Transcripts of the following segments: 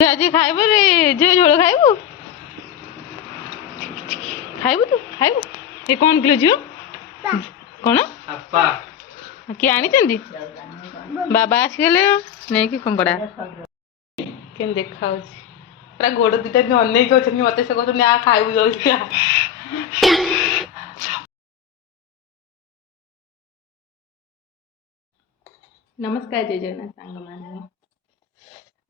आज खाइब रे झील झोल खाइबू खाइबू तू खाइबू ये कौन किलो झील कौन किए आनी बाबा आसीगले नहीं कि कंकड़ा के देखा पूरा गोड़ दुटा अनेक अच्छे मत से कहते आ खाइबू जल्दी नमस्कार जय जगन्नाथ सांग मान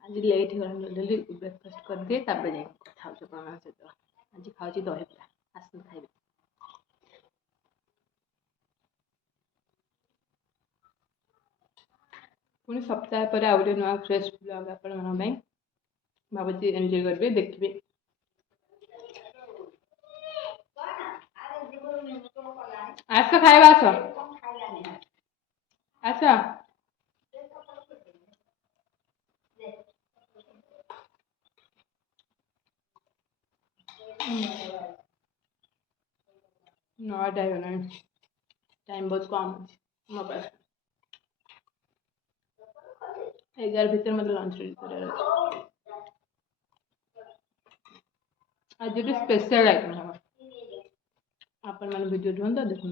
आज लेट हो जल्दी ब्रेकफास्ट कर दिए तापर जाए कथा सहित आज खाऊँ दही पूरा आस खाइबे पुणी सप्ताह पर आउ गए नुआ फ्रेश ब्लॉग आपण भावी एंजॉय करेंगे देखिए आस खाइबा आस आस नौटा टाइम बहुत कम अच्छे मो पास 11 भीतर मतलब लंच रेडी कर आज गोटे स्पेशल आइटम हम आपण मैंने वीडियो ढूंढ देखो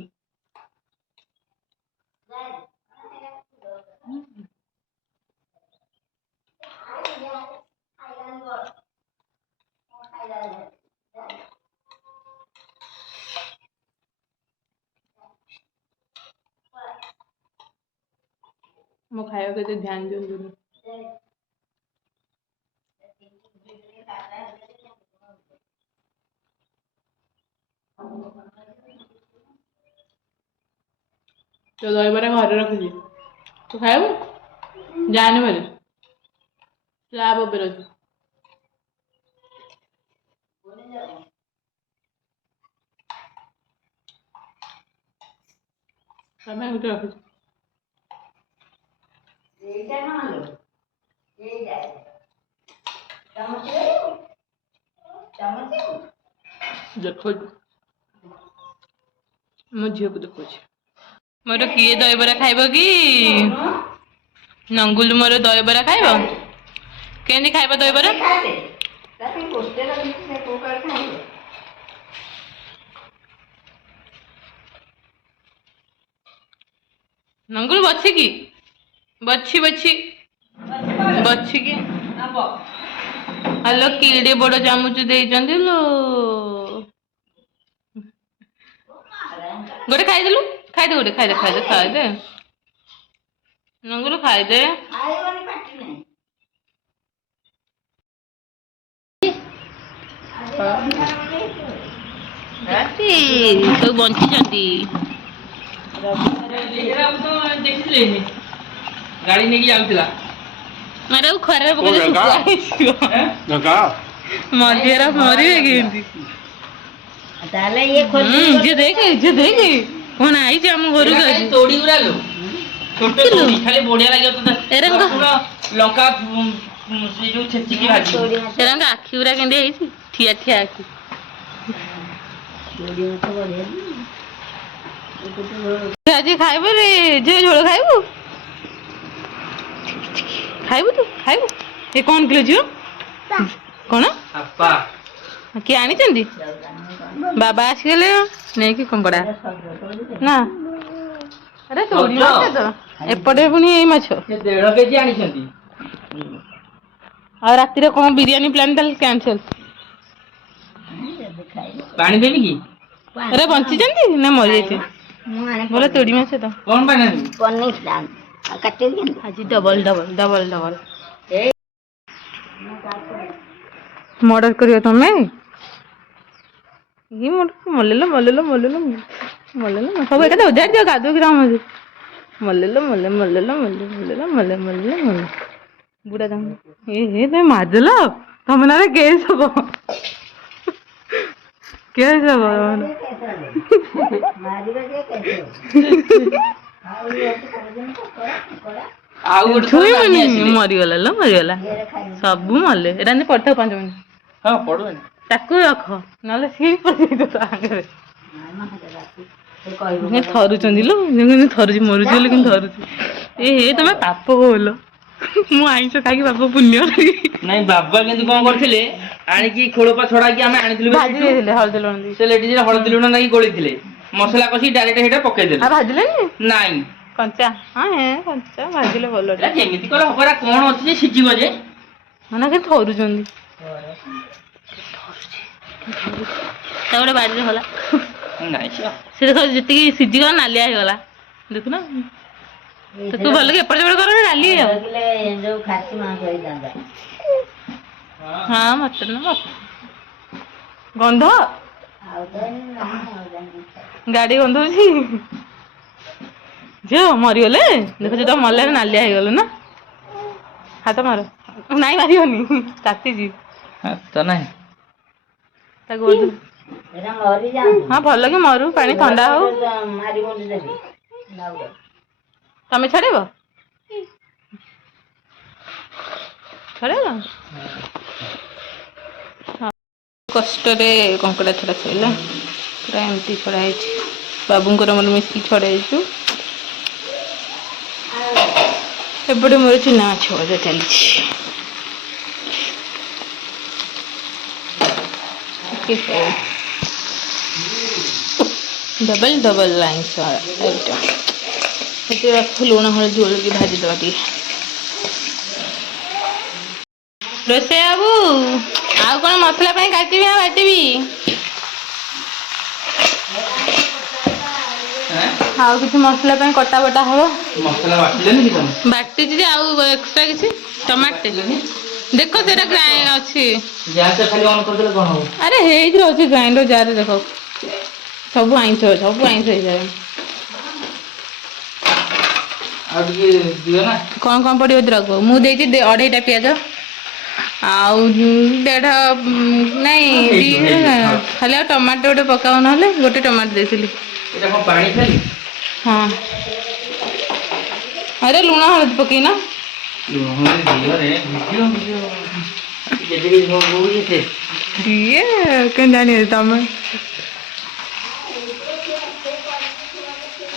मो खाया के ध्यान दियो तो दही बरा घर रखी तू खाइबू जाने बोले स्लैब ऊपर अच्छे समय उठे रखी देखो मो झील को देखो मोर किए दहीबरा खाइब कि नंगुल मोर दहीबरा खाइब केनी खाइब दहीबरा नंगुल बची कि बची बची बची कि हेलो कीड़े बड़ चामच देइचंदी लो गोटे खाइदेलु खाइदे गोटे खाइदे खाइदे खाइदे नंगुल खाइदे सब बंची गाड़ी नहीं जाऊला मारे खराब मजेरा मरवे कि जे देख कौन आई हम घर तोड़ी उड़ा लो छोटे तोड़ी खाली बढ़िया लगे लंका से जो छेचिकी भाजी एरंगा आखी उरा केंदे आइछि ठिया ठिया आखी आज खाइब रे झील झोल खाइबू खाइबू तू खाइबू ये कौन किलो झील कौन किए आनी बाबा आसीगले नहीं कि कंकड़ा ना अरे तोड़ी माछ तो एपटे पुणी यही माछ 1.5 केजी आनी और राति कौन बिरयानी प्लान ताल कैंसिल पानी देनी कि अरे बंची ना मरी जाइए बोले तोड़ी माछ तो कौन पनीर आज double double double double murder करियो तमे ये मल्लेलो मल्लेलो मल्लेलो मल्लेलो सब एक उजाड़ दियो गाधो ग्राम मल्लेलो मल्ले मल्लेलो मल्ले मल्लेलो मल्ले मल्ले मल्ले बुढ़ा दाम ये तुम मारदेलो तुम ना केस हो केस हो मरीगला लो मरीगला सब मले एटा पढ़ 5 मिनट हाँ पढ़ो ताकू रख ना सी आगे थरुच लो थरुच मरुच लेकिन थरुच ए तुम पाप बोल ମୁଁ ଆଇଁଷ ଖାଇକି ବାପା ପୁଣ୍ୟ ନାଇଁ ବାବା କିନ୍ତୁ କଣ କରିଥିଲେ ଆଣିକି ଖୋଳପା ଛଡାକି ଆମେ ଆଣିଥିଲୁ ଭାଜି ଦେଇଥିଲେ ହଳଦୀ ଲୁଣ ଦେଇକି। ସେ ଲେଡିଜ ହଳଦୀ ଲୁଣ ନେଇକି ଗୋଳେଇଥିଲେ ମସଲା କଷିକି ଡାଇରେକ୍ଟ ସେଇଟା ପକେଇଦେଲେ। ଆଉ ଭାଜିଲେନି ନାଇଁ କଞ୍ଚା ହଁ କଞ୍ଚା ଭାଜିଲେ ଭଲ ଏଟା ଟିକେ। ଯେମିତି କଲେ ହବ ଏରା କଣ ଅଛି ଯେ ସିଝିବ ଯେ ମାନେ କି ଥରୁଛନ୍ତି ତା ଗୋଟେ ବାଡିରେ ଗଲା ନାଇଁ ସେ ଦେଖ ଯେତିକି ସିଝିଗଲା ନାଲିଆ ହେଇଗଲା ଦେଖୁନ ତୁ ଭଲ କି ଏପଟ ସେପଟ କର ନାଲି ହଁ ମଟନ ଗନ୍ଧ ଗାଡି ଗନ୍ଧଉଛି ଝିଅ ମରିଗଲେ ଦେଖୁଛ ତ ମଲାରେ ନାଲିଆ ହେଇଗଲ ନା ହାତ ମାର ନାଇଁ ମାରିବନି ତାତିଛି ତ ନାହିଁ ତାକୁ ହଁ ଭଲ କି ମରୁ ପାଣି ଥଣ୍ଡା ହଉ ତମେ ଛାଡିବ ଛଡେଇବ କଷ୍ଟରେ କଙ୍କଡା ଛଡା ସଇଲା ପୁରା ଏମିତି ଛଡା ହେଇଛି ବାବୁଙ୍କର ମୋର ମିଶିକି ଛଡେଇଛୁ। ଏପଟେ ମୋର ଚୁନା ମାଛ ଭଜା ଚାଲିଛି। ଡବଲ ଡବଲ ଲାଇନ୍ସ ଆଇଟମ ଏଠି ରଖ ଲୁଣ ହଳଦୀ ଗୋଳେଇକି ଭାଜିଦବା ଟିକେ ରୋଷେଇ ବାବୁ ଆଉ କଣ ମସଲା ପାଇଁ କାଟିବି ନା ବାଟିବି ଆଉ କିଛି ମସଲା ପାଇଁ କଟା ବଟା ହବ ମସଲା ବାଟିଲେନି କି ତମେ ବାଟିଛି ଯେ ଆଉ ଏକ୍ସଟ୍ରା କିଛି ଟମାଟୋ ବାଟିଲେନି ଦେଖ ସେଇଟା ଅଛି ଗ୍ୟାସ ଖାଲି ଅନ୍ କରିଦେଲେ କଣ ହବ ଆରେ ହେଇଥିରେ ଅଛି ଗ୍ରାଇଣ୍ଡର ଯାରେ ଦେଖ ସବୁ ଆଇଁଷ ହେଇଯାଏ। ଆଉ ଟିକେ ଦିଅ ନା କଣ କଣ ପଡିବ ଏଥିରକ ମୁଁ ଦେଇଛି 2.5ଟା ପିଆଜ ଆଉ ଦେଢ ନାଇଁ ଦି ହେଇଯିବ ହେଇଯିବ ଥାଉ ଖାଲି ଆଉ ଟମାଟୋ ଗୋଟେ ପକାଉ ନହେଲେ ଗୋଟେ ଟମାଟୋ ଦେଇଥିଲି ଏଇଟା କଣ ପାଣି ଖାଲି ହଁ ଆରେ ଲୁଣ ହଳଦୀ ପକେଇନା କିଏ କେମିତି ଜାଣିବେ ତମେ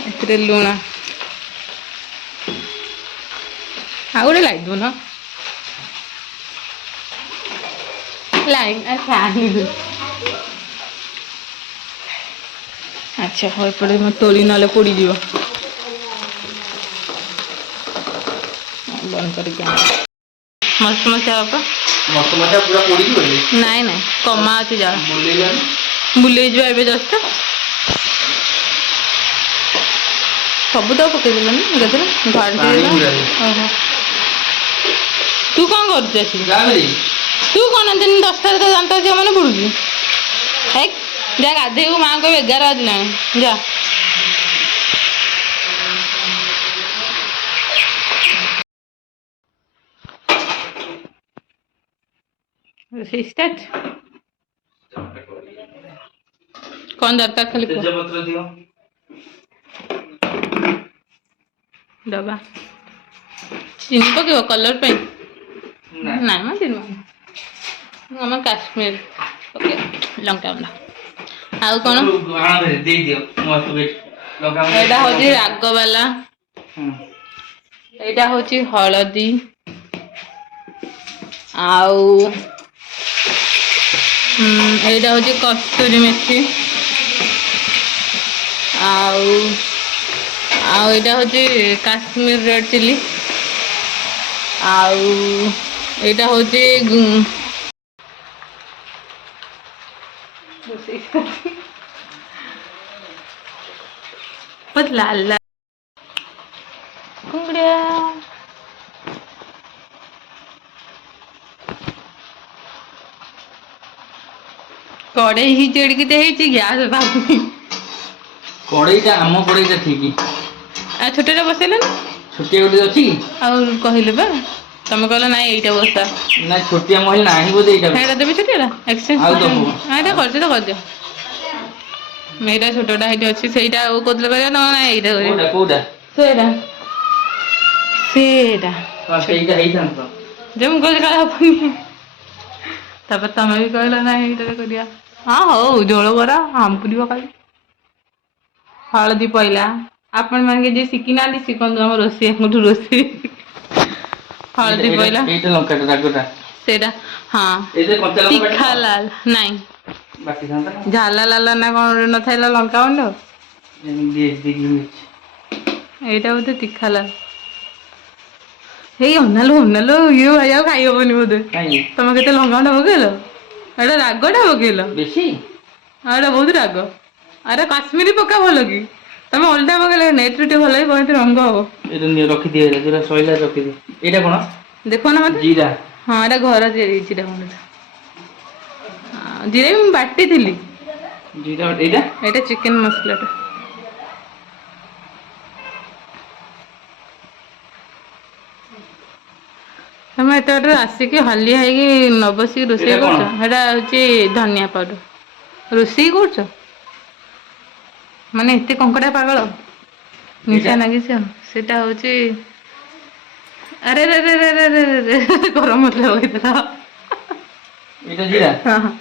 ଏଥିରେ ଲୁଣ ଆଉ ଗୋଟେ ଲାଇଟ୍ ଦଉନ ଆଚ୍ଛା ହଉ ଏପଟେ ମୁଁ ତୋଳି ନହେଲେ ପୋଡ଼ିଯିବ ବନ୍ଦ କରିକି ମସମସିଆ ହବ ପୁରା ପୋଡିଯିବ ଯେ ନାଇଁ ନାଇଁ କମା ଅଛି ଜାଳ ବୁଲେଇଲାନି ବୁଲେଇଯିବା ଏବେ ଜଷ୍ଟ ସବୁ ତ ପକେଇଦେଲନି ଏକାଥରେ ଘାଣ୍ଟି ପାଣି ଦେଲ ପୁରାନି ଓହୋ ତୁ କଣ କରୁଛୁ ଆସିକି ଯାଆନି ତୁ କଣ ଦିନ 10ଟାରେ ତ ଦାନ୍ତ ଘଷିବା ମନେ ପଡୁଛି ଯା ଗାଧେଇବୁ ମାଆ କହିବେ 11 ବାଜିଲାଣି ଯା ରୋଷେଇ ଷ୍ଟାର୍ଟ କଣ ଦରକାର ଖାଲି କୁହ ତେଜପତ୍ର ଦିଅ ଦବା ଚିନି ପକେଇବ କଲର ପାଇଁ ନାଇଁ ମ ଚିନି ଆମ କାଶ୍ମୀର ପକେଇବା ଲଙ୍କାଗୁଣ୍ଡ ଆଉ କଣ ଦେଇଦିଅ ଏଇଟା ହଉଛି ରାଗ ବାଲା ଏଇଟା ହଉଛି ହଳଦୀ ଆଉ ଏଇଟା ହଉଛି କସ୍ତୁରୀ ମେଥି ଆଉ ଆଉ ଏଇଟା ହଉଛି କାଶ୍ମୀର ରେଡ୍ ଚିଲି ଆଉ ଏଇଟା ହଉଛି ବହୁତ ଲାଲ ଲାଲ କୁମ୍ବଡ଼ିଆ କଡେଇ ହେଇଛି ଏଡିକିଟେ ହେଇଛି ଗ୍ୟାସ ପାଉନି କଡେଇଟା ଆମ କଡେଇଟା ଠିକ ଆଉ ଛୋଟଟା ବସେଇଲନି ଛୋଟିଆ ଗୋଟେ ଅଛି କି ଆଉ କହିଲେ ବା ତମେ କହିଲ ନାଇଁ ଏଇଟା ବସା ନା ଛୋଟିଆ ମହିଳା ନାହିଁ ବୋଧେ ହେଇଟା ଦେବି ଛୋଟିଆଟା ଆଉ ଏକ୍ସଚେଞ୍ଜ ଦବ ଏଇଟା କରିଛି ତ କରିଦିଅ ଏଇଟା ଛୋଟଟା ହେଇଠି ଅଛି ସେଇଟା ଆଉ କହୁଥିଲେ କରିବା ନା ନାଇଁ ଏଇଟା କରିବା କୋଉଟା ସେଇଟା ସେଇଟା ସେଇଟା ହେଇଥାନ୍ତା ଯେ ମୁଁ କହିଲି କାଳେ ହବନି ତାପରେ ତମେ ବି କହିଲ ନାଇଁ ଏଇଟାରେ କରିବା ହଁ ହଉ ଝୋଳ କର ଆମ୍ପୁଡିବ ଖାଲି ହଳଦୀ ପଇଲା ଆପଣ ମାନେ ଯିଏ ଶିଖି ନାହାନ୍ତି ଶିଖନ୍ତୁ ଆମ ରୋଷେଇଆଙ୍କଠୁ ରୋଷେଇ हल्दी पइला एटा लंका रागटा सेटा हाँ एदे कच्चा लंका तीखा लाल नहीं बाटी थांता ना झाला लाल ना कौन न थाइला लंका गुंड दी मिर्च एटा बोधे तीखा लाल हे अनालो ये भाई खाई हबनी बोधे काई तुम केते लंका गुंड पकेलो एटा रागटा पकेलो बेसी एटा बहुत राग अरे काश्मीरी पका भल कि तुम अल्टा पकेले नेट रे भल बहुत रंग हम एटा नि रखि दिए जरा सइला रखि दे एटा कोन देखो ना मत जीरा हाँ एटा घर जीरा गुंड जीरा भी बाटी थी जीरा एटा एटा चिकन मसला तुम एत आसिक हालिया है न बसिक रोषे एटा कौन? कर धनिया पाउडर रोषे कर माने एत कंकड़ा पागल निशा लगी सेटा हूँ अरे रे रे रे रे रे रे गरम मसला होता एटा जीरा हाँ हाँ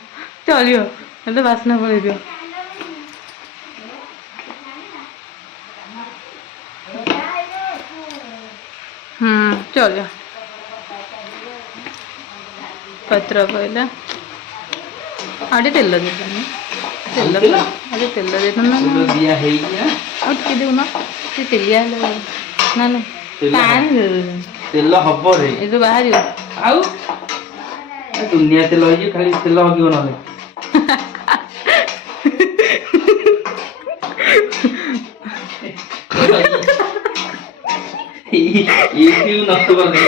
चलियो तो बास्ना पड़े दियो चलियो पत्र पहला आड़े तेल दे तेल आगे तेल दे ना दिया है या और के देउ ना से तेलिया ना ना पानी दे तेल हबो रे ए तो बाहर आउ दुनिया तेल होई खाली तेल हगियो नले ये क्यों नष्ट कर दे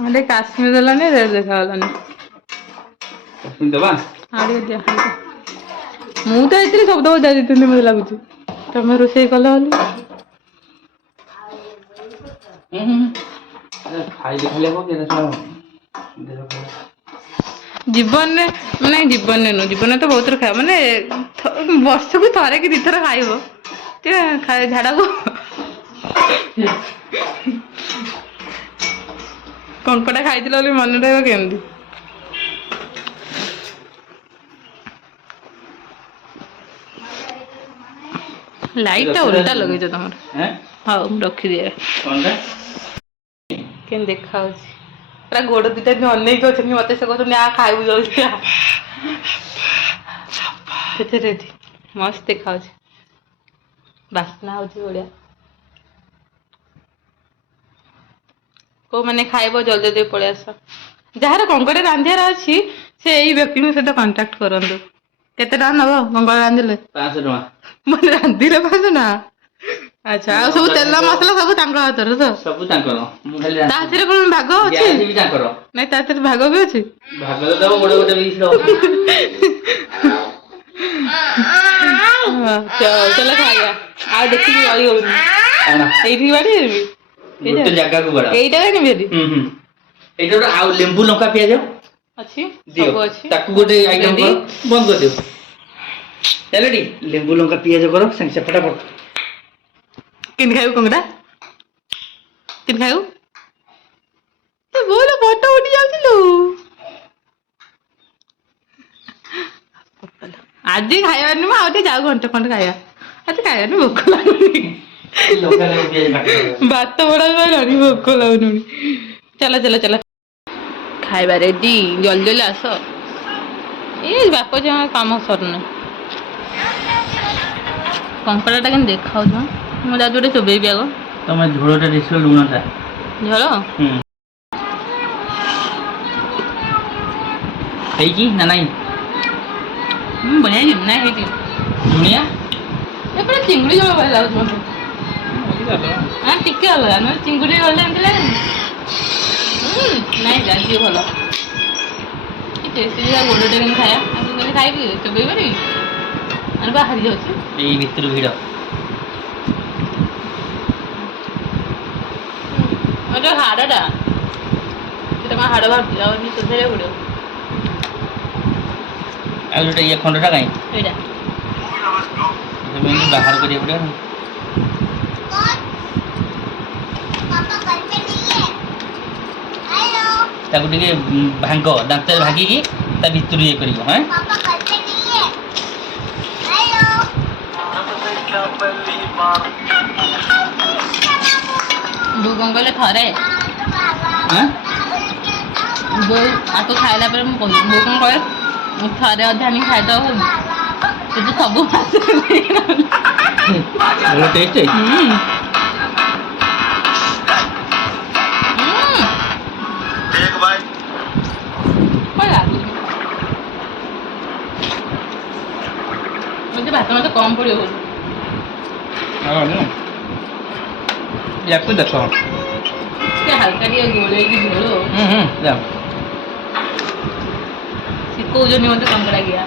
अरे काश्मीर दलाने रे देखा वालाने काश्मीर दबा आड़े दिया मु तो इतनी सब दो जा देते मुझे लागुची तुम रोषे कल बोली खाई खाली हो के जीवन माने जीवन नु जीवन तो बहुत खाए माने वर्ष को थरे कि दिथर खाइबो ते खाए झाड़ा को कंकड़ा खाइथिल बोली मन रहबो केमदी लाइट टा उल्टा लगेछ तमर हैं हां रखी दिए कोनटा केन देखा होछि पूरा गोड़ दुटा भी अनेक अछि मते से कहतो ना खाइबु जल्दी केते रेडी मस्त देखा होछि बासना होछि बढ़िया को माने खाइबो जल्दी जल्दी पळे आस जहार कंकड़े रांधियार अछि से एई व्यक्ति सहित कांटेक्ट करंदु केते टाइम नबो कंकड़े रांधिले 500 टका मन रांधिले पास ना अच्छा आ सब तेल मसला सब तांको हातर सब तांकर मु खाली तातिर कोन भाग अछि गैस भी तांकर नै तातिर भाग भी अछि भाग तो दबो गोडे गोडे बीस दो चलो खाइया आ देखि गई होनी आना एठी बाड़ी हेबी गोटे जगह को बड़ा एटा नै बेदी एटा तो आ लेंबू लंका पियाज अछि दियो सब अछि ताकू गोटे आइटम कर बंद कर दियो रेडी लेंबू लंका पियाज करो संग से फटाफट किन खाइबो कंगड़ा किन खाइबो तो बोलो फोटो उठी जाउथिलु आज खाइबा नु आउटे जाउ घंटे खंड खाइबा आज खाइबा नु भूख लागुनी लंका ले पियाज काट बात तो बड़ा लानी भूख लागुनी चलो चलो चलो खाइबा रेडी जल्दी जल्दी आस ए बाप जो काम सरना कंकड़ा टा केन देखाउ छ मु दादू रे चोबेबी आगो तमे झोळटा दिसलो लुणटा झोल है कि ना नहीं बढ़िया जी ना है दुनिया ये पूरा चिंगुड़ी जो भल लागु मते हां टिके अलग न चिंगुड़ी वाला एंत लागे नहीं जाजी भलो कि टेस्टी जा गोडे टेन खाया आकु केन खाइबी चोबेई बरी अरे बाहर जाउछी ए भितर भिड़ अरे हाडा तेरा मा हाड भाब जाओ नि सुधरे गुडो आ जोटा ये खंडटा काई एडा मैं बाहर करिया पड़े पापा घर पे नहीं है हेलो ताको टिके भांग दांत भागिकी ता भितर ये करियो हैं बो कौन कहले थरे हैं बो आको खाइला पर मु कहि बो कौन कहले थरे अधा नहीं खाइ तो सब बोलो टेस्ट है एक भाई मुझे भात में तो कम पड़े हो याको देखो क्या हल्का दिया गोले की झोलो जा सिक्को जो नहीं होता कम करा गया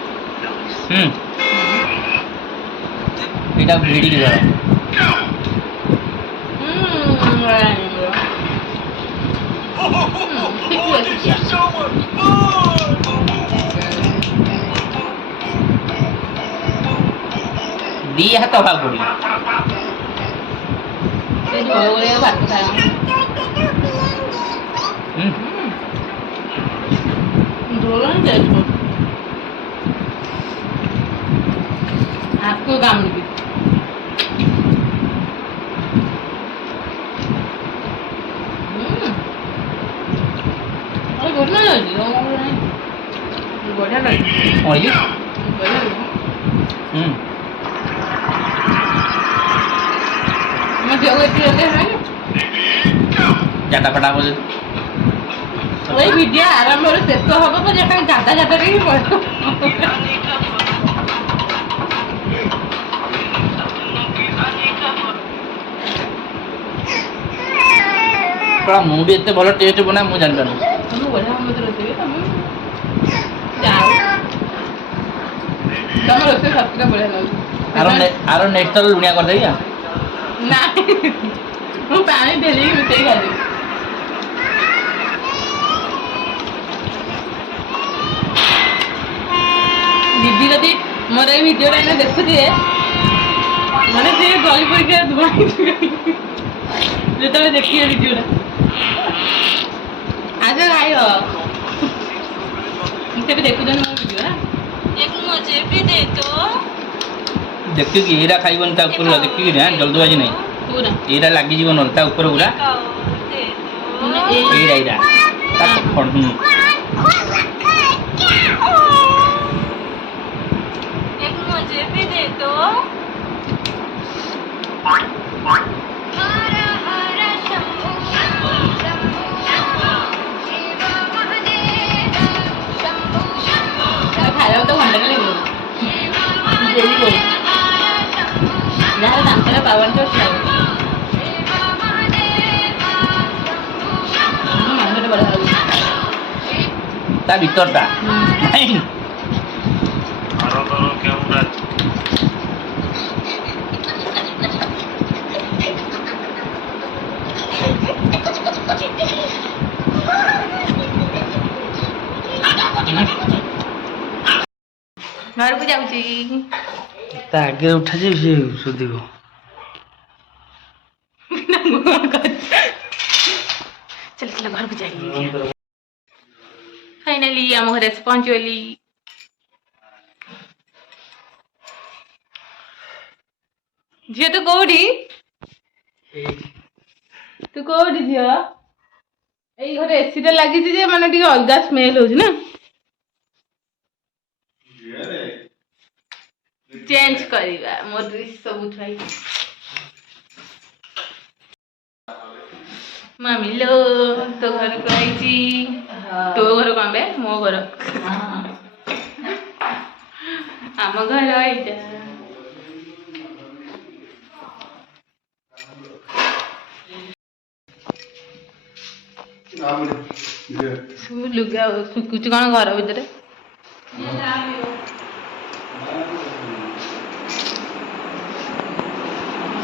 एटा ब्रीडी के जरा दी हाथ भाग पड़ी झोले भात खाया झोलो नहीं चाहिए आपको काम नहीं बढ़िया लगी बढ़िया लगी और ये बढ़िया लगी मैं जो करती रहते हैं जाटा फटा बोल वही वीडियो आरंभ हो शेष हम पर जहाँ जाता जाता ही पड़ो थोड़ा मुँह भी इतने भल टेस्ट बना मुझे जान पानी तुम बढ़िया हम तो रोसे तुम जाओ तुम रोसे सबसे बढ़िया लगी आरो नेक्स्ट टाइम लुनिया कर देगी ना ମୁଁ ପାଣି ଢେଲିକି ମିଶେଇ ଖାଇଦେବି ଦିଦି ଯଦି ମୋର ଏଇ ଭିଡ଼ିଓଟା ଏଇନା ଦେଖୁଥିବେ ମାନେ ସେ ଗଳି ପଡ଼ିକି ଧୂଆଁ ଯେତେବେଳେ ଦେଖିବେ ଭିଡ଼ିଓଟା ଆଜ ଖାଇବ ସେଠି ଦେଖୁଛନ୍ତି ମୋ ଭିଡ଼ିଓ ନା मुझे भी दे दो देखियो कि एरा खाइबन ता ऊपर देखियो ना जल्दबाजी नहीं पूरा एरा लागी जीवन ता ऊपर पूरा एरा एरा ता कोन एक मुझे भी दे दो खाया तो घंटा लगे डेली को यार दांतला पावन तो खाओ मांगटे बड़ा हो ता भीतर ता नहीं मारो करो क्या हुआ घर को जाऊची ता आगे उठा जे से सुदिबो चल चल घर को जाइए फाइनली आम घर से पहुंचली झील तो कौटी तू कौटी झील यही घर एसी टा लगी माने टी अलग स्मेल हो ना चेंज करिवा मोर ड्रेस सब उठाई मामी लो तो घर को आई तो घर कौन बे मो घर आम घर आईटा सब लुगा सुकुच कौन घर भीतर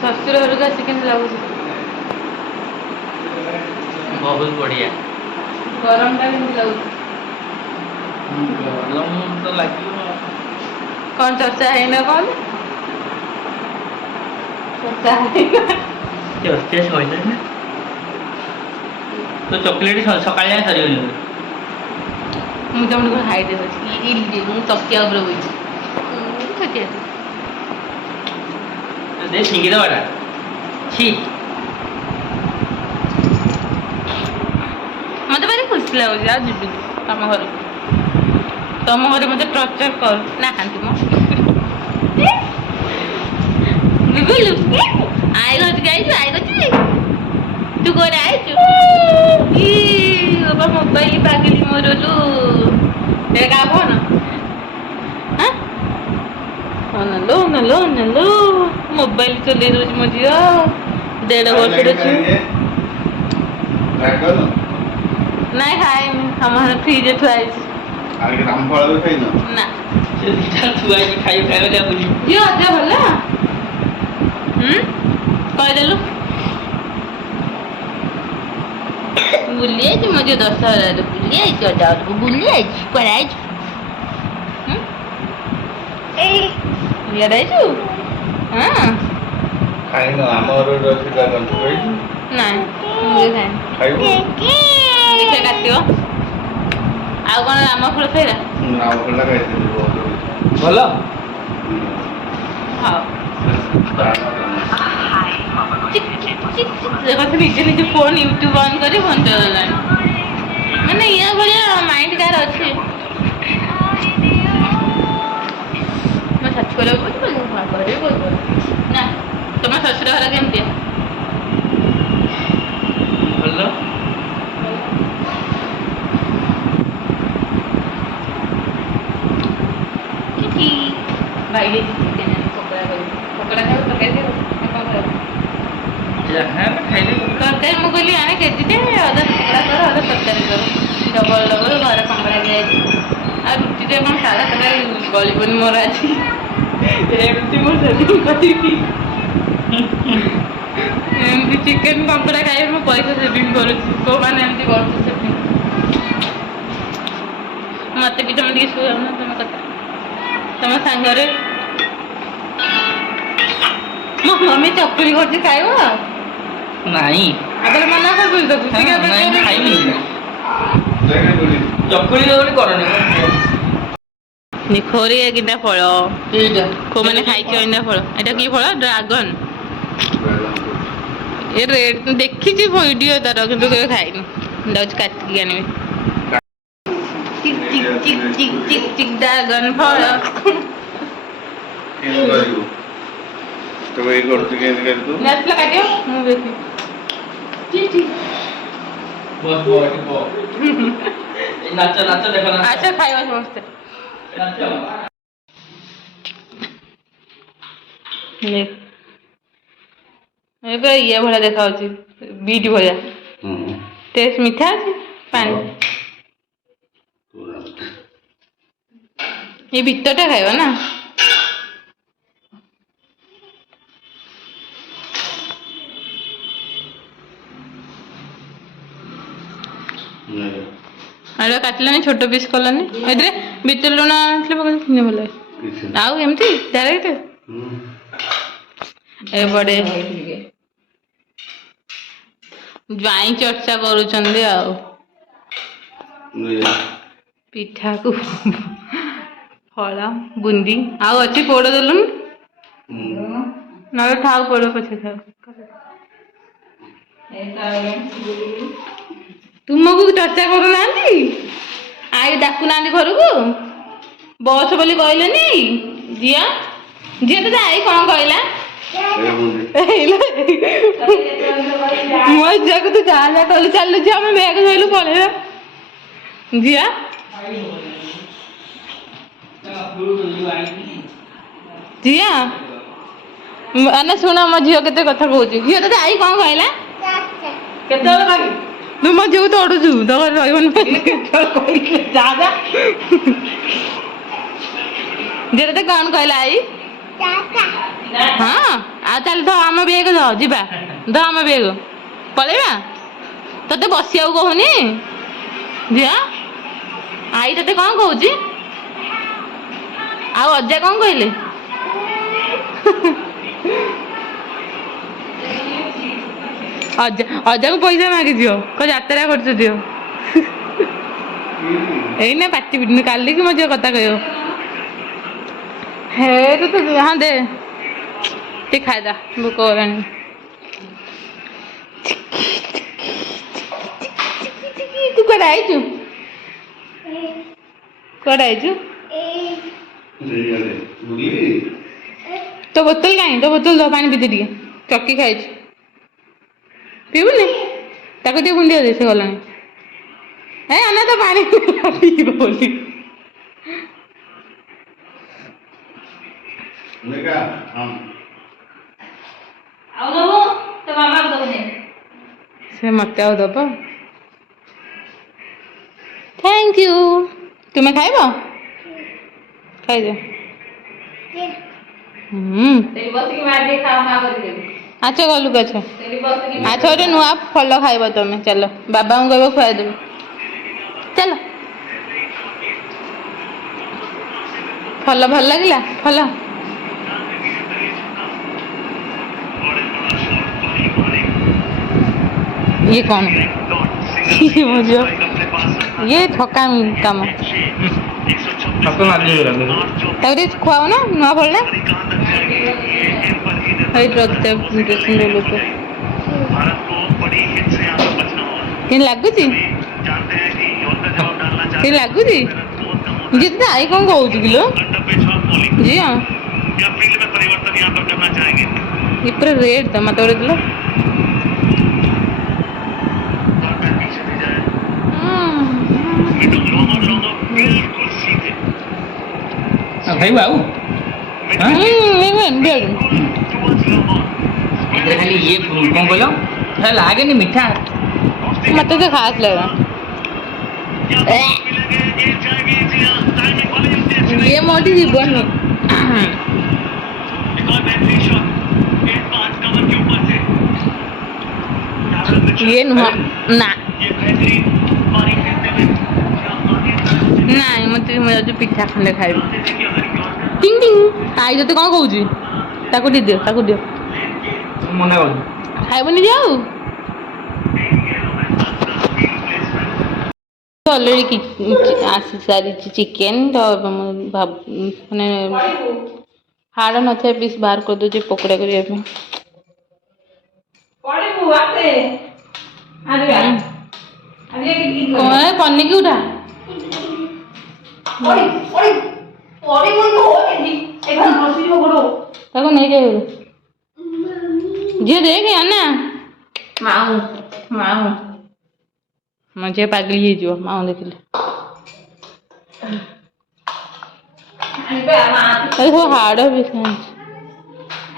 शशुर घर को आसिक लगुच बहुत बढ़िया गरम टा केमती लगुच गरम तो लागियो कौन चर्चा है ना कौन चर्चा है चर्चा सइला ना तो चॉकलेट सकाळे जाय सरियो ମୁଁ ତମକୁ ହାଇ ଦେଉଛି ମୁଁ ତକିଆ ଉପରେ ବଇଛି ଛୋଟିଆ ଦେ ଫିଙ୍ଗି ଦେବାଟା ଛି ମତେ ଭାରି ଖୁସି ଲାଗୁଛି ଆଉ ଯିବିନି ତମ ଘରକୁ ତମ ଘରେ ମତେ ଟର୍ଚର କରୁ ନାହାନ୍ତି ମ ବୁଲୁ ଆଇ ଘରକୁ ଯାଇଛୁ ଆଇ ଘରକୁ ତୁ କୁଆଡ଼େ ଆଇଛୁ ବାବା ମୋବାଇଲ ପାଗିଲି ମୋର ଲୁ ସେ କାହା ଫୋନ ନେଲୋ ନେଲୋ ନେଲୋ ମୋବାଇଲ ଚଲେଇ ଦଉଛି ମୋ ଝିଅ 1.5 ବର୍ଷର ଝିଅ ନାଇଁ ଖାଇନି ଆମ ଘରେ ଫ୍ରିଜରେ ଥୁଆ ହେଇଛି ନା ସେ ଦିଟା ଛୁଆ ହେଇକି ଖାଇବା ଯା ବୁଲି ଝିଅ ଅଜା ଭଲ କହିଦେଲୁ ବୁଲି ଯାଇଛି ମୋ ଝିଅ ଦଶହରାରେ ବୁଲି ଯାଇଛି ଅଜା ଘରକୁ ବୁଲି ଯାଇଛି କୁଆଡ଼େ ଆଇଛୁ ଇଆଡ଼େ ଆଇଛୁ ହଁ ଖାଇନ ଆମ ଘର ଅଛି ନାଇଁ ମୁଁ ଖାଇନି ଖାଇବୁ ଦେଖିଆ କାଟିବ ଆଉ କ'ଣ ଆମ ଫଳ ଖାଇଲା ଭଲ ହଉ ଦେଖ ନିଜେ ନିଜେ ଫୋନ୍ ୟୁଟ୍ୟୁବ୍ ଅନ୍ କରି ଫୋନ୍ ଚଲାଇଲାଣି ମାନେ ଇଏ ଭଳିଆ ମାଇଣ୍ଡ କାହାର ଅଛି ମୋ ଶାଶୁ ଘର ବହୁତ ଭଲ ମୋ ଘରେ ବି ବହୁତ ଭଲ ନା ତମ ଶ୍ୱଶୁର ଘର କେମିତିଆ ଭଲ ଭାଇ ପକୋଡ଼ା କରିବି ପକୋଡ଼ା ଖାଇବ ତରକାରୀ ଖାଇବ କ'ଣ ଖାଇବ ଯାହା ଖାଇଲେ ତରକାରୀ ମୁଁ କହିଲି ଆଣେ କେଜିଟେ ଅଧା ପକୋଡ଼ା କର ଅଧା ତରକାରୀ କର ଡବଲ ଡବଲ ଘରେ ପକୋଡ଼ା ଦିଆଯାଇଛି ଆଉ ରୁଟିରେ କ'ଣ ସାଧା ତରକାରୀ ଗଳିବନି ମୋର ଆଜି ଏମିତି ମୁଁ ସେମିତି କରିବି ଏମିତି ଚିକେନ୍ ପକୋଡ଼ା ଖାଇବି ମୁଁ ପଇସା ସେଭିଂ କରୁଛି କୋଉମାନେ ଏମିତି କରୁଛି ସେଭିଂ ମୋତେ ବି ତମେ ଟିକେ ଶୁଆଉନ ତମ କଥା ତମ ସାଙ୍ଗରେ ମୋ ମମି ଚକୁଳି କରୁଛି ଖାଇବ ନାଇଁ ଆପଣ ମନା କରିଦେଲି ତାକୁ ନାଇଁ ଖାଇବି ଚକୁଳି ଗୋଟେ କରନି ନିଖୋରିଆ କିଟା ଫଳ ଏଇଟା କୋଉମାନେ ଖାଇଛ ଏଇଟା ଫଳ ଏଇଟା କି ଫଳ ଡ୍ରାଗନ ଏ ରେଟ୍ ଦେଖିଛି ଭିଡ଼ିଓ ତାର କିନ୍ତୁ କେବେ ଖାଇନି ଯାଉଛି କାଟିକି ଆଣିବି ଚିକ୍ ଚିକ୍ ଚିକ୍ ଚିକ୍ ଚିକ୍ ଚିକ୍ ଡ୍ରାଗନ ଫଳ ଆସିଲା କାଟିବ ମୁଁ ଦେଖି ନାଚ ନାଚ ଦେଖ ଆଚ୍ଛା ଖାଇବା ସମସ୍ତେ ଏବେ ଇଏ ଭଳିଆ ଦେଖାଯାଉଛି ବିଟ୍ ଭଳିଆ ଟେଷ୍ଟ ମିଠା ଅଛି ପାଣି ଏ ଭିତରଟା ଖାଇବ ନା ଆଳୁ କାଟିଲାନି ଛୋଟ ପିସ୍ କଲାନି ଏଥିରେ ବିଟ ଲୁଣ ଆଣିଥିଲେ ପକେଇ ଭଲ ଆଉ ଏମିତି ଡାଇରେକ୍ଟ ଏପଟେ ଜ୍ୱାଇଁ ଚର୍ଚ୍ଚା କରୁଛନ୍ତି ଆଉ ପିଠାକୁ ଫଳ ବୁନ୍ଦି ଆଉ ଅଛି ପୋଡ଼ ଦେଲୁନି ନହେଲେ ଥାଉ ପୋଡ଼ ପଛେ ଥାଉ ତୁମକୁ ଚର୍ଚ୍ଚା କରୁନାହାନ୍ତି ଆଇ ଡାକୁନାହାନ୍ତି ଘରକୁ ବସ ବୋଲି କହିଲେନି ଝିଅ ଝିଅ ତ ଆଇ କ'ଣ କହିଲା ମୋ ଝିଅକୁ ତୁ ଯାହା ଯାହା କହିଲୁ ଚାଲୁ ଝିଅ ଆମେ ବ୍ୟାଗ ଧରିଲୁ ପଳେଇବା ଝିଅ ଝିଅ ନା ଶୁଣ ମୋ ଝିଅ କେତେ କଥା କହୁଛି ଝିଅ ତତେ ଆଇ କ'ଣ କହିଲା କେତେବେଳେ କହିବି ତୁ ମୋ ଝିଅକୁ ତଡ଼ୁଛୁ ତ ଘରେ ରହିବନି ଯା ଯା ଝିଅ ତତେ କ'ଣ କହିଲା ଆଇ ହଁ ଆଉ ତାହେଲେ ଧ ଆମ ବେଗ ଧ ଯିବା ଧ ଆମ ବେଗ ପଳେଇବା ତତେ ବସିବାକୁ କହୁନି ଝିଅ ଆଇ ତତେ କ'ଣ କହୁଛି ଆଉ ଅଜା କ'ଣ କହିଲେ ଅଜାକୁ ପଇସା ମାଗିଦିଅ ଯାତ୍ରା କରୁଛ ଦିଅ ଏଇନା ପାଟି ପିଟୁନି କାଲିକି ମୋ ଝିଅ କଥା କହିବ ହେ ତୁ ହଁ ଦେ ଟିକେ ଖାଇଦା ଭୋକ ହେଲାଣି ତୁ କୁଆଡ଼େ ଆଇଛୁ କୁଆଡ଼େ ଆଇଛୁ ତୋ ବୋତଲ କାହିଁ ତୋ ବୋତଲ ଦो ପାଣି ପିଇଦେ ଟିକେ ଚକି ଖାଇଛୁ ପିଇବୁନି ତାକୁ ଟିକେ ବୁନ୍ଦିଆ ଦେ ସେ ଗଲାଣି ଏ ଆନା ତ ପାଣି ପିଇବ ବୋଲି ସେ ମତେ ଆଉ ଦବ थैंक यू तुम्हें खाइब खाइदे अच्छा गलुक अच्छा अच्छा गोटे नुआ फल खाइब तुम चलो बाबा को कह खुआदेवी चलो फल भल लगिला फल ये कौन ये ठकामी काम खुआओ ना नुआ फल ना लोक लगुच लगुच जी तो आई कौन कौच किलो जी हाँ ये पूरा रेट तो मत किलो भाई बाबू खाली ये कौन बोलो लागे नहीं मीठा मत तो खास लगा ये मोटी जीवन ये ना ନାଇଁ ମତେ ମୁଁ ଯାଉଛି ପିଠା ଖଣ୍ଡେ ଖାଇବି ଟିଂ ଟିଂ ଆଇ ତତେ କ'ଣ କହୁଛି ତାକୁ ଦିଅ ମନେ କରୁଛି ଖାଇବନି ଯେ ଆଉ ଅଲରେଡ଼ି ଆସି ସାରିଛି ଚିକେନ୍ ତ ମାନେ ହାଡ଼ ନଥିବା ପିସ୍ ବାହାର କରିଦେଉଛି ପକୋଡ଼ା କରିବା ପାଇଁ ପନିକି ଉଠା ତାକୁ ନେଇଯାଏ ଝିଅ ଦେଖେ ଆନା ମୋ ଝିଅ ପାଗଳି ହେଇଯିବ ମାଉ ଦେଖିଲେ ସବୁ ହାଡ଼ ବି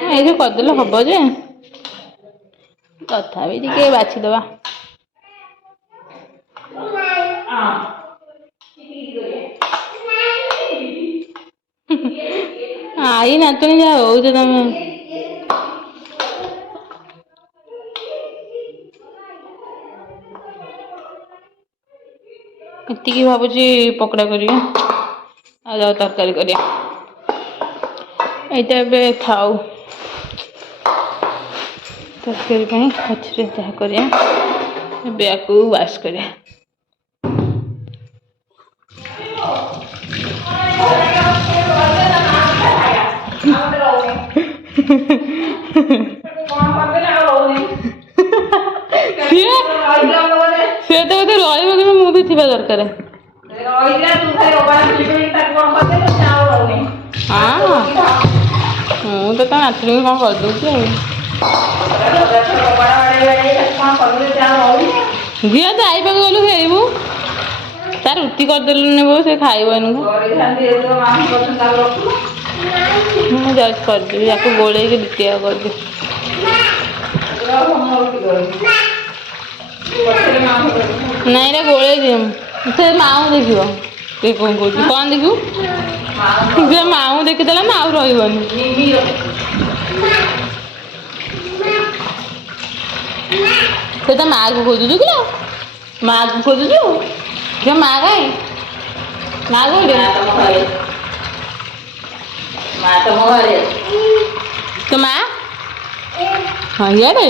ଏଇଠି କରିଦେଲେ ହବ ଯେ ତଥାପି ଟିକେ ବାଛିଦବା आई नातुणी जा हो तुम एति भावुची पकड़ा करिया आ जाओ तरकारी करिया एटा बे थाउ तरकारी ପାଇଁ ପଛରେ ଯାହା କରିବା ଏବେ ଆକୁ ୱାଶ କରିବା ସେ ତ ବୋଧେ ରହିବ କିନ୍ତୁ ମୁଁ ବି ଥିବା ଦରକାର ହଁ ମୁଁ ତ ତା ନାତୁଣୀକୁ କ'ଣ କରିଦେଉଛି ଆଉ ଝିଅ ତ ଆଇବାକୁ ଗଲୁ ଖେଳିବୁ ତାର ରୁଟି କରିଦେଲୁନି ବୋଉ ସେ ଖାଇବନି ମୁଁ ଯାଉଛି କରିଦେବି ତାକୁ ଗୋଳେଇକି ଦ୍ୱିତୀୟ କରିଦେବି ନାଇଁ ଏଇଟା ଗୋଳେଇ ଦିଅ ସେ ମାଉ ଦେଖିବ ସେ କ'ଣ କହୁଛି କ'ଣ ଦେଖିବୁ ସେ ମାଉ ଦେଖିଦେଲା ନା ଆଉ ରହିବନି ସେ ତା ମାଆକୁ ଖୋଜୁଛୁ କିଲୋ ମାଆକୁ ଖୋଜୁଛୁ ଝିଅ ମା କାଇଁ ମା କୋଉଠି ତୋ ମା ହଁ ଇଆଡ଼େ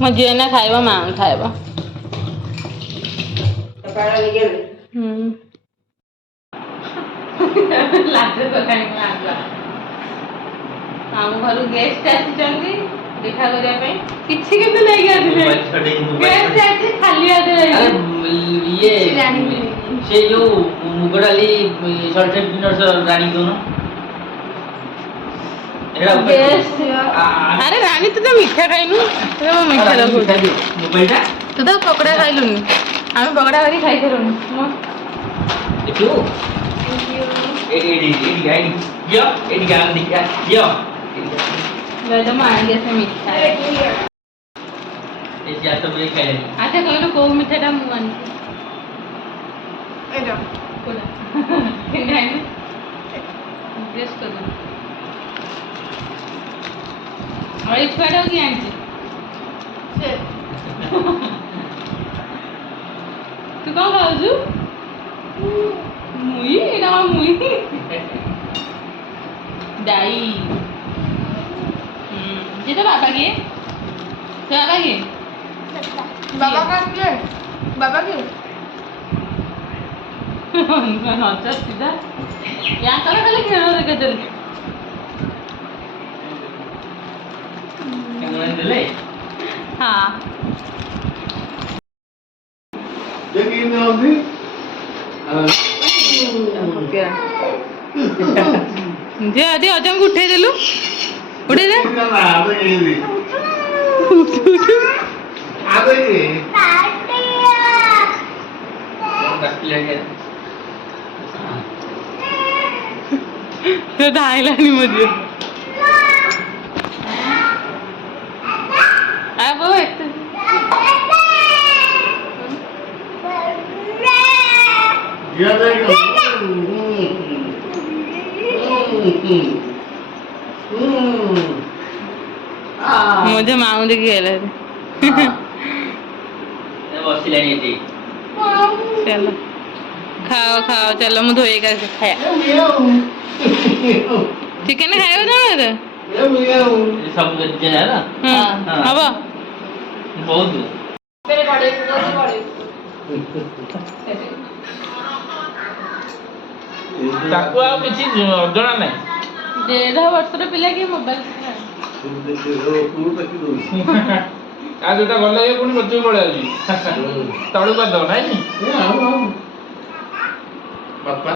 ମୋ ଝିଅ ଏଇନା ଖାଇବ ମା ଖାଇବ। ଆମ ଘରୁ ଗେଷ୍ଟ ଆସିଛନ୍ତି ଦେଖା କରିବା ପାଇଁ। କିଛି କିନ୍ତୁ ନେଇକି ଆସିଲେ ଗେଷ୍ଟ ଆସି ଖାଲି ହାତରେ ଇଏ ସେ ଯୋଉ ମୁଗ ଡାଲି ସଲ୍ଟେଡ୍ ପିନଟ୍ସ ରାଣୀ ଦଉନ। ଆରେ ରାଣୀ ତୁ ତ ମିଠା ଖାଇନୁ। ମିଠା ମୋବାଇଲଟା ତୁ ତ ପକୋଡା ଖାଇଲୁନି। ଆମେ ପକୋଡା କରି ଖାଇସାରିଲୁଣି। ଦେଖିବୁ ଏଇଠି ମୁଁ ଆଣିକି ଆସେ ମିଠା। ଆଚ୍ଛା କହିଲୁ କୋଉ ମିଠାଟା ମୁଁ ଆଣିଛି? ଆଉ ଏଇ ଛୁଆଟାକୁ କିଏ ଆଣିଛି? ତୁ କଣ ଖାଉଛୁ? ମୁଇ ଏଇଟା କଣ ମୁଇ? ଡାଇ। ଯେ ତ ବାବା କିଏ? ତ ବାବା କିଏ? ବାବା କିଏ? ନଜର ସିଧା ୟାଙ୍କର ଖାଲି ଖେଳ ଦେଖା ଚାଲିଛି। ହଁ ଝିଅ ଆଜି ଅଜମକୁ ଉଠେଇଦେଲୁ। ଉଠେଇଦେ। ଧାଇଲାନି ମୋ ଝିଅ। ଏତେ मुझे माऊ देखी गला बसिलानी एती चलो खाओ खाओ चलो मु धोई का खाया चिकन खाइबो ना सब जन है ना हां हबो बहुत तेरे बड़े ତାକୁ ଆଉ କିଛି ଜଣା ନାହିଁ। 1.5 ବର୍ଷର ପିଲା କି ମୋବାଇଲ ଆଉ ଯୋଉଟା ଭଲ ଲାଗେ ପୁଣି ବଚୁ ପଳେଇ ଆଉଛି ତଳୁ କରିଦବ ନାଇଁ ବାପା